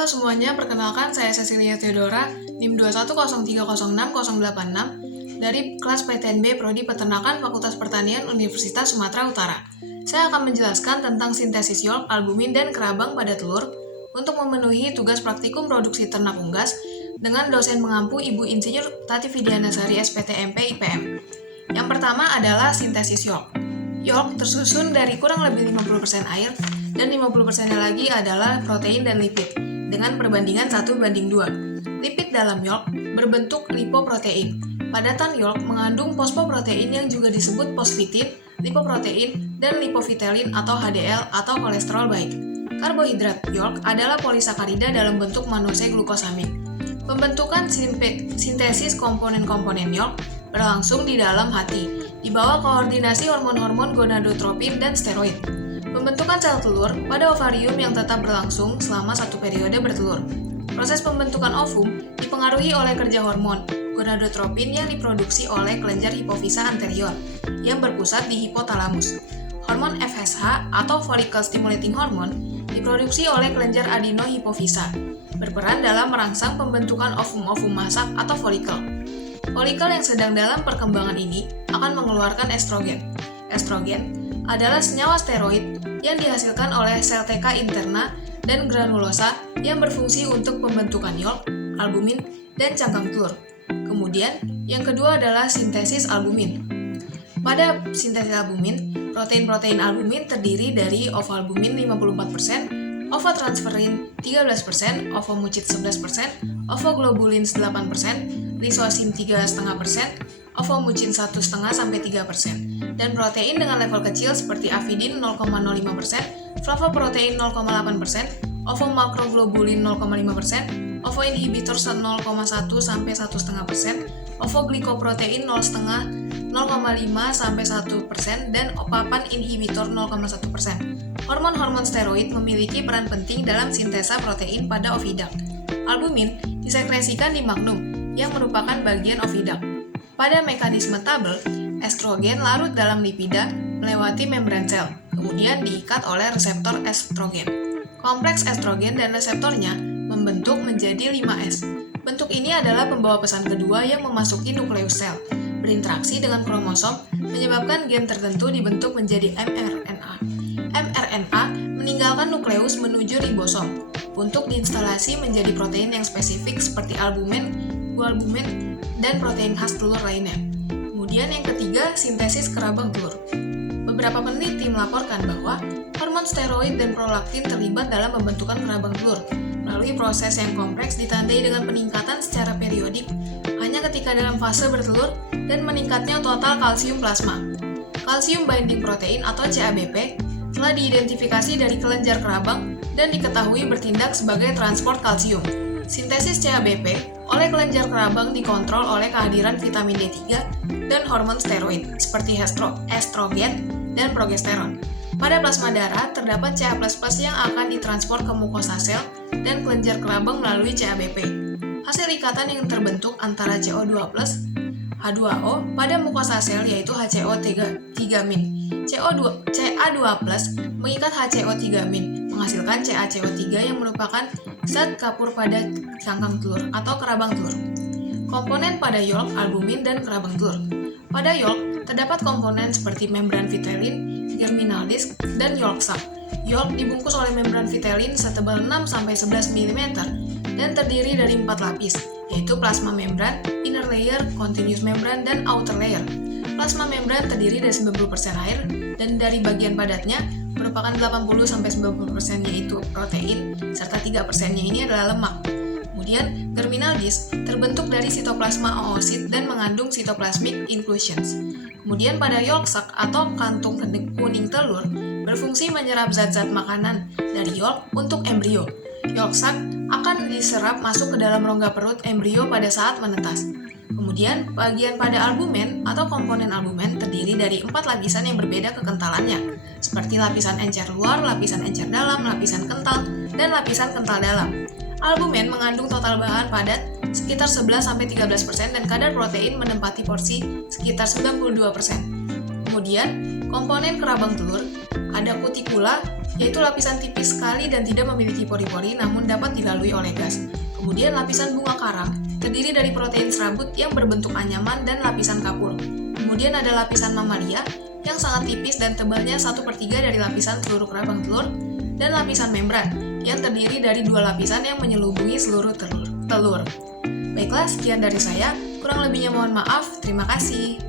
Halo semuanya, perkenalkan saya Cecilia Theodora, NIM 210306086 dari kelas PTNB Prodi Peternakan Fakultas Pertanian Universitas Sumatera Utara. Saya akan menjelaskan tentang sintesis yolk, albumin, dan kerabang pada telur untuk memenuhi tugas praktikum produksi ternak unggas dengan dosen mengampu Ibu Insinyur Tati Vidianasari SPTMP IPM. Yang pertama adalah sintesis yolk. Yolk tersusun dari kurang lebih 50% air dan 50% lagi adalah protein dan lipid dengan perbandingan 1:2. Lipid dalam yolk berbentuk lipoprotein. Padatan yolk mengandung fosfoprotein yang juga disebut fosfitin, lipoprotein, dan lipovitelin atau HDL atau kolesterol baik. Karbohidrat yolk adalah polisakarida dalam bentuk monoseglukosamid. Pembentukan sintesis komponen-komponen yolk berlangsung di dalam hati, di bawah koordinasi hormon-hormon gonadotropin dan steroid. Pembentukan sel telur pada ovarium yang tetap berlangsung selama satu periode bertelur. Proses pembentukan ovum dipengaruhi oleh kerja hormon gonadotropin yang diproduksi oleh kelenjar hipofisa anterior yang berpusat di hipotalamus. Hormon FSH atau follicle stimulating hormone diproduksi oleh kelenjar adenohipofisa, berperan dalam merangsang pembentukan ovum-ovum masak atau folikel. Folikel yang sedang dalam perkembangan ini akan mengeluarkan estrogen. Estrogen adalah senyawa steroid yang dihasilkan oleh sel TK interna dan granulosa yang berfungsi untuk pembentukan yolk, albumin, dan cangkang telur. Kemudian, yang kedua adalah sintesis albumin. Pada sintesis albumin, protein-protein albumin terdiri dari ovalbumin 54%, ovotransferin 13%, ovomucin 11%, ovoglobulin 8%, lisosim 3,5%, ovomucin 1,5-3%, dan protein dengan level kecil seperti avidin 0,05%, flavoprotein 0,8%, ovomakroglobulin 0,5%, ovoinhibitor 0,1-1,5%, ovoglycoprotein 0,5-1%, dan papan inhibitor 0,1%. Hormon-hormon steroid memiliki peran penting dalam sintesa protein pada oviduct. Albumin disekresikan di magnum, yang merupakan bagian oviduct. Pada mekanisme tabel, estrogen larut dalam lipida melewati membran sel, kemudian diikat oleh reseptor estrogen. Kompleks estrogen dan reseptornya membentuk menjadi 5S. Bentuk ini adalah pembawa pesan kedua yang memasuki nukleus sel, berinteraksi dengan kromosom, menyebabkan gen tertentu dibentuk menjadi mRNA. mRNA meninggalkan nukleus menuju ribosom untuk diinstalasi menjadi protein yang spesifik seperti albumin, gualbumin, dan protein khas telur lainnya. Kemudian yang ketiga, sintesis kerabang telur. Beberapa peneliti melaporkan bahwa hormon steroid dan prolaktin terlibat dalam pembentukan kerabang telur. Melalui proses yang kompleks ditandai dengan peningkatan secara periodik hanya ketika dalam fase bertelur dan meningkatnya total kalsium plasma. Kalsium binding protein atau CABP telah diidentifikasi dari kelenjar kerabang dan diketahui bertindak sebagai transport kalsium. Sintesis CABP oleh kelenjar kerabang dikontrol oleh kehadiran vitamin D3 dan hormon steroid seperti estrogen dan progesteron. Pada plasma darah terdapat Ca++ yang akan ditransport ke mukosa sel dan kelenjar kerabang melalui CABP. Hasil ikatan yang terbentuk antara CO2+, H2O pada mukosa sel yaitu HCO3-. Ca2+ mengikat HCO3- menghasilkan CaCO3 yang merupakan zat kapur pada cangkang telur atau kerabang telur. Komponen pada yolk, albumin, dan kerabang telur. Pada yolk terdapat komponen seperti membran vitelin, germinal disk, dan yolk sac. Yolk dibungkus oleh membran vitelin setebal 6-11 mm dan terdiri dari 4 lapis, yaitu plasma membran, inner layer, continuous membran, dan outer layer. Plasma membran terdiri dari 90% air dan dari bagian padatnya merupakan 80-90% yaitu protein, serta 3%-nya ini adalah lemak. Kemudian, germinal disk terbentuk dari sitoplasma oosit dan mengandung cytoplasmic inclusions. Kemudian pada yolk sac atau kantung kuning telur berfungsi menyerap zat-zat makanan dari yolk untuk embrio. Yolk sac akan diserap masuk ke dalam rongga perut embrio pada saat menetas. Kemudian, bagian pada albumen atau komponen albumen terdiri dari 4 lapisan yang berbeda kekentalannya, seperti lapisan encer luar, lapisan encer dalam, lapisan kental, dan lapisan kental dalam. Albumen mengandung total bahan padat sekitar 11-13% dan kadar protein menempati porsi sekitar 92%. Kemudian, komponen kerabang telur ada kutikula yaitu lapisan tipis sekali dan tidak memiliki pori-pori namun dapat dilalui oleh gas. Kemudian lapisan bunga karang, terdiri dari protein serabut yang berbentuk anyaman dan lapisan kapur. Kemudian ada lapisan mamalia, yang sangat tipis dan tebalnya 1/3 dari lapisan telur kerabang telur, dan lapisan membran, yang terdiri dari 2 lapisan yang menyelubungi seluruh telur. Baiklah, sekian dari saya. Kurang lebihnya mohon maaf. Terima kasih.